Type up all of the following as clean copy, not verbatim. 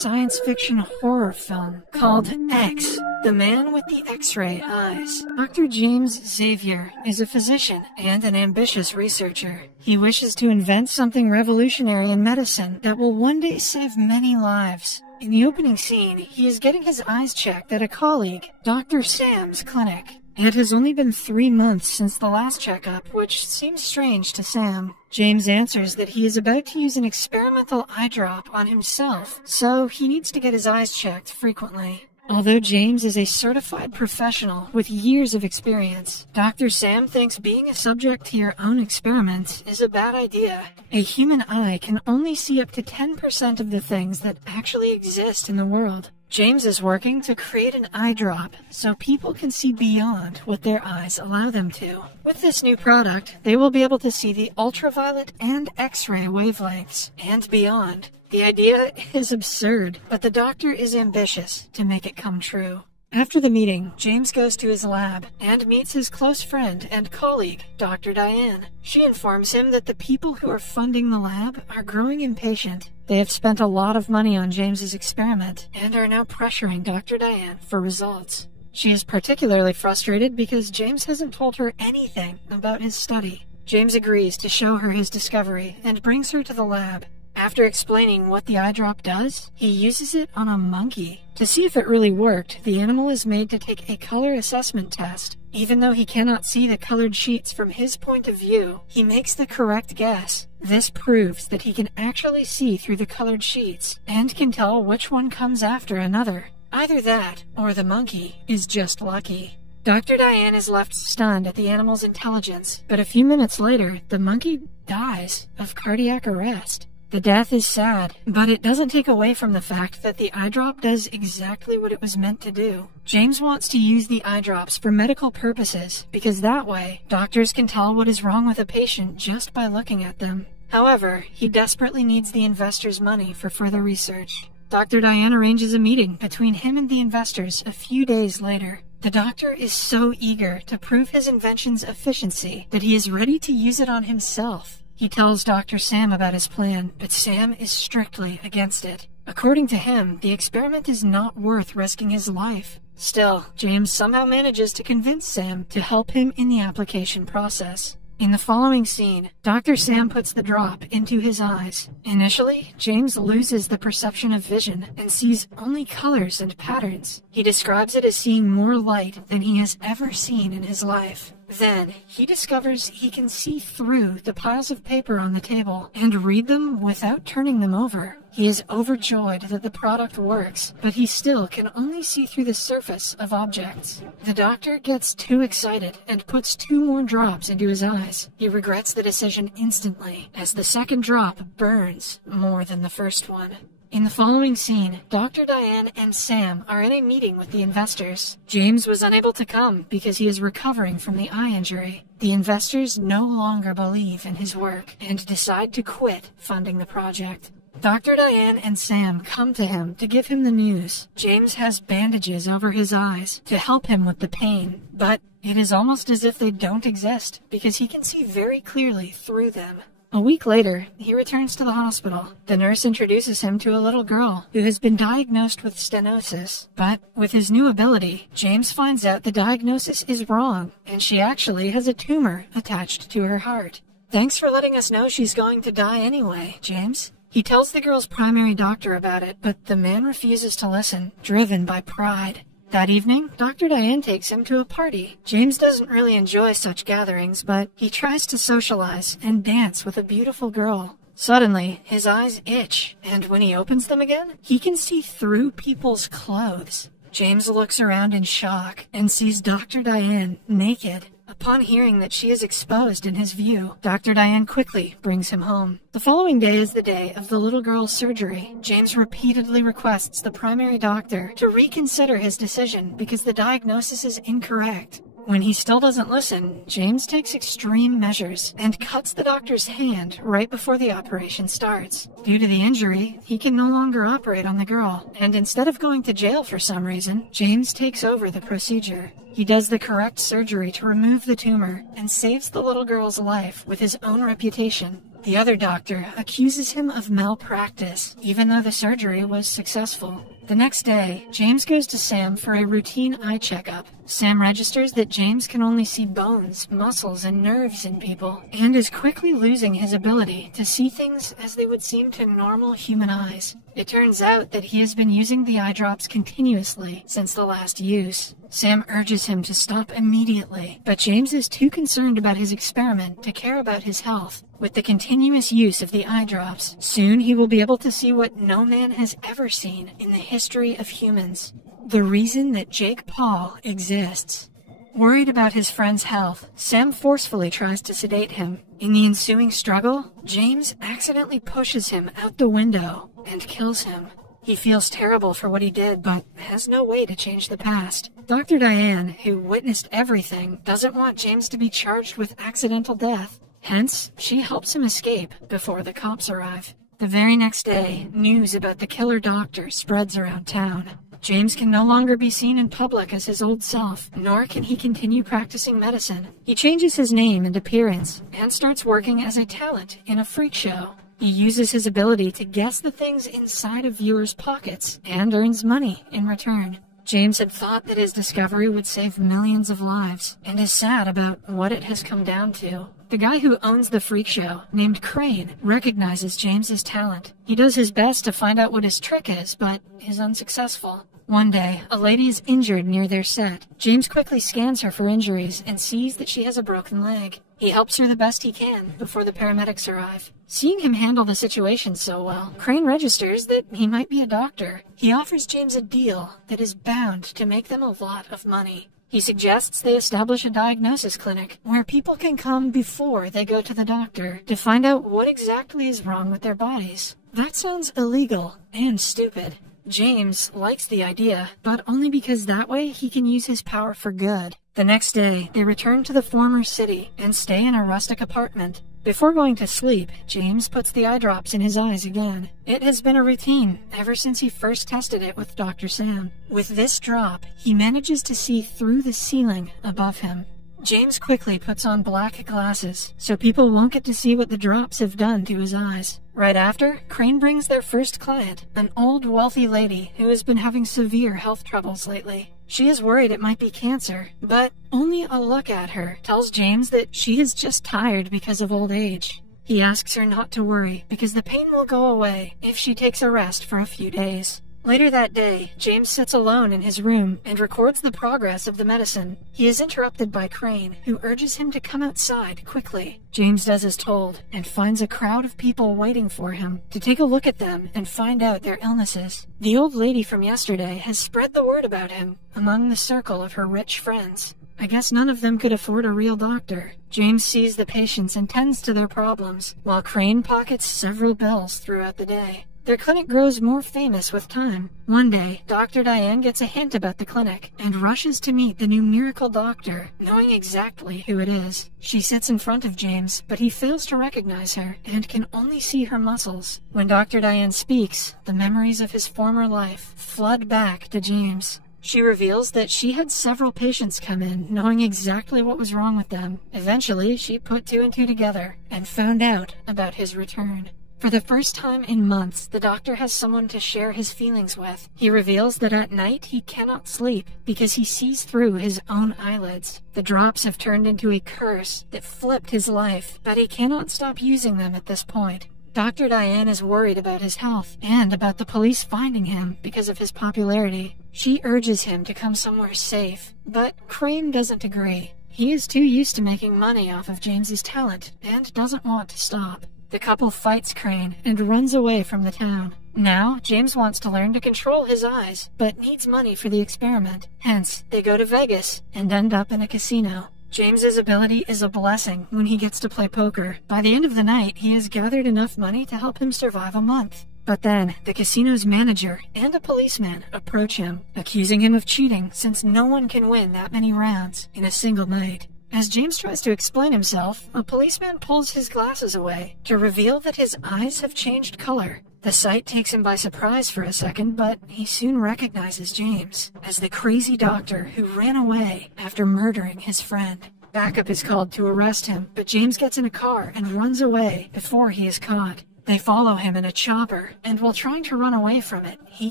science fiction horror film called X, The Man with the X-Ray Eyes. Dr. James Xavier is a physician and an ambitious researcher. He wishes to invent something revolutionary in medicine that will one day save many lives. In the opening scene, he is getting his eyes checked at a colleague, Dr. Sam's clinic. It has only been 3 months since the last checkup, which seems strange to Sam. James answers that he is about to use an experimental eye drop on himself, so he needs to get his eyes checked frequently. Although James is a certified professional with years of experience, Dr. Sam thinks being a subject to your own experiment is a bad idea. A human eye can only see up to 10% of the things that actually exist in the world. James is working to create an eye drop so people can see beyond what their eyes allow them to. With this new product, they will be able to see the ultraviolet and X-ray wavelengths and beyond. The idea is absurd, but the doctor is ambitious to make it come true. After the meeting, James goes to his lab and meets his close friend and colleague, Dr. Diane. She informs him that the people who are funding the lab are growing impatient. They have spent a lot of money on James's experiment and are now pressuring Dr. Diane for results. She is particularly frustrated because James hasn't told her anything about his study. James agrees to show her his discovery and brings her to the lab. After explaining what the eye drop does, he uses it on a monkey. To see if it really worked, the animal is made to take a color assessment test. Even though he cannot see the colored sheets from his point of view, he makes the correct guess. This proves that he can actually see through the colored sheets and can tell which one comes after another. Either that, or the monkey is just lucky. Dr. Diane is left stunned at the animal's intelligence, but a few minutes later, the monkey dies of cardiac arrest. The death is sad, but it doesn't take away from the fact that the eye drop does exactly what it was meant to do. James wants to use the eye drops for medical purposes, because that way, doctors can tell what is wrong with a patient just by looking at them. However, he desperately needs the investors' money for further research. Dr. Diane arranges a meeting between him and the investors a few days later. The doctor is so eager to prove his invention's efficiency that he is ready to use it on himself. He tells Dr. Sam about his plan, but Sam is strictly against it. According to him, the experiment is not worth risking his life. Still, James somehow manages to convince Sam to help him in the application process. In the following scene, Dr. Sam puts the drop into his eyes. Initially, James loses the perception of vision and sees only colors and patterns. He describes it as seeing more light than he has ever seen in his life. Then, he discovers he can see through the piles of paper on the table and read them without turning them over. He is overjoyed that the product works, but he still can only see through the surface of objects. The doctor gets too excited and puts 2 more drops into his eyes. He regrets the decision instantly, as the second drop burns more than the first one. In the following scene, Dr. Diane and Sam are in a meeting with the investors. James was unable to come because he is recovering from the eye injury. The investors no longer believe in his work and decide to quit funding the project. Dr. Diane and Sam come to him to give him the news. James has bandages over his eyes to help him with the pain, but it is almost as if they don't exist because he can see very clearly through them. A week later, he returns to the hospital. The nurse introduces him to a little girl who has been diagnosed with stenosis. But with his new ability, James finds out the diagnosis is wrong, and she actually has a tumor attached to her heart. Thanks for letting us know she's going to die anyway, James. He tells the girl's primary doctor about it, but the man refuses to listen, driven by pride. That evening, Dr. Diane takes him to a party. James doesn't really enjoy such gatherings, but he tries to socialize and dance with a beautiful girl. Suddenly, his eyes itch, and when he opens them again, he can see through people's clothes. James looks around in shock and sees Dr. Diane naked. Upon hearing that she is exposed in his view, Dr. Diane quickly brings him home. The following day is the day of the little girl's surgery. James repeatedly requests the primary doctor to reconsider his decision because the diagnosis is incorrect. When he still doesn't listen, James takes extreme measures and cuts the doctor's hand right before the operation starts. Due to the injury, he can no longer operate on the girl, and instead of going to jail for some reason, James takes over the procedure. He does the correct surgery to remove the tumor and saves the little girl's life with his own reputation. The other doctor accuses him of malpractice, even though the surgery was successful. The next day, James goes to Sam for a routine eye checkup. Sam registers that James can only see bones, muscles, and nerves in people, and is quickly losing his ability to see things as they would seem to normal human eyes. It turns out that he has been using the eye drops continuously since the last use. Sam urges him to stop immediately, but James is too concerned about his experiment to care about his health. With the continuous use of the eye drops, soon he will be able to see what no man has ever seen in the history of humans: the reason that Jake Paul exists. Worried about his friend's health, Sam forcefully tries to sedate him. In the ensuing struggle, James accidentally pushes him out the window and kills him. He feels terrible for what he did, but has no way to change the past. Dr. Diane, who witnessed everything, doesn't want James to be charged with accidental death. Hence, she helps him escape before the cops arrive. The very next day, news about the killer doctor spreads around town. James can no longer be seen in public as his old self, nor can he continue practicing medicine. He changes his name and appearance, and starts working as a talent in a freak show. He uses his ability to guess the things inside of viewers' pockets, and earns money in return. James had thought that his discovery would save millions of lives, and is sad about what it has come down to. The guy who owns the freak show, named Crane, recognizes James's talent. He does his best to find out what his trick is, but is unsuccessful. One day, a lady is injured near their set. James quickly scans her for injuries and sees that she has a broken leg. He helps her the best he can before the paramedics arrive. Seeing him handle the situation so well, Crane registers that he might be a doctor. He offers James a deal that is bound to make them a lot of money. He suggests they establish a diagnosis clinic where people can come before they go to the doctor to find out what exactly is wrong with their bodies. That sounds illegal and stupid. James likes the idea, but only because that way he can use his power for good. The next day, they return to the former city and stay in a rustic apartment. Before going to sleep, James puts the eye drops in his eyes again. It has been a routine ever since he first tested it with Dr. Sam. With this drop, he manages to see through the ceiling above him. James quickly puts on black glasses, so people won't get to see what the drops have done to his eyes. Right after, Crane brings their first client, an old wealthy lady who has been having severe health troubles lately. She is worried it might be cancer, but only a look at her tells James that she is just tired because of old age. He asks her not to worry, because the pain will go away if she takes a rest for a few days. Later that day, James sits alone in his room and records the progress of the medicine. He is interrupted by Crane, who urges him to come outside quickly. James does as told, and finds a crowd of people waiting for him to take a look at them and find out their illnesses. The old lady from yesterday has spread the word about him among the circle of her rich friends. I guess none of them could afford a real doctor. James sees the patients and tends to their problems, while Crane pockets several bills throughout the day. Their clinic grows more famous with time. One day, Dr. Diane gets a hint about the clinic and rushes to meet the new miracle doctor, knowing exactly who it is. She sits in front of James, but he fails to recognize her and can only see her muscles. When Dr. Diane speaks, the memories of his former life flood back to James. She reveals that she had several patients come in, knowing exactly what was wrong with them. Eventually, she put two and two together and found out about his return. For the first time in months, the doctor has someone to share his feelings with. He reveals that at night he cannot sleep because he sees through his own eyelids. The drops have turned into a curse that flipped his life, but he cannot stop using them at this point. Dr. Diane is worried about his health and about the police finding him because of his popularity. She urges him to come somewhere safe, but Crane doesn't agree. He is too used to making money off of James's talent and doesn't want to stop. The couple fights Crane and runs away from the town. Now, James wants to learn to control his eyes, but needs money for the experiment. Hence, they go to Vegas and end up in a casino. James's ability is a blessing when he gets to play poker. By the end of the night, he has gathered enough money to help him survive a month. But then, the casino's manager and a policeman approach him, accusing him of cheating since no one can win that many rounds in a single night. As James tries to explain himself, a policeman pulls his glasses away to reveal that his eyes have changed color. The sight takes him by surprise for a second, but he soon recognizes James as the crazy doctor who ran away after murdering his friend. Backup is called to arrest him, but James gets in a car and runs away before he is caught. They follow him in a chopper, and while trying to run away from it, he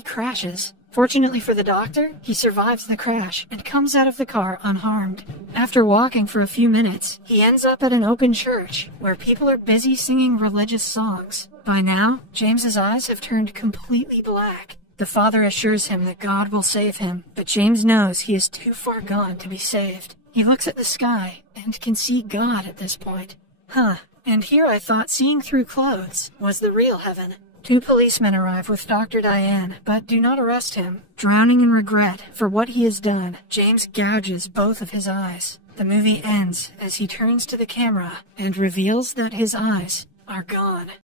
crashes. Fortunately for the doctor, he survives the crash and comes out of the car unharmed. After walking for a few minutes, he ends up at an open church, where people are busy singing religious songs. By now, James's eyes have turned completely black. The father assures him that God will save him, but James knows he is too far gone to be saved. He looks at the sky and can see God at this point. And here I thought seeing through clothes was the real heaven. 2 policemen arrive with Dr. Diane, but do not arrest him. Drowning in regret for what he has done, James gouges both of his eyes. The movie ends as he turns to the camera and reveals that his eyes are gone.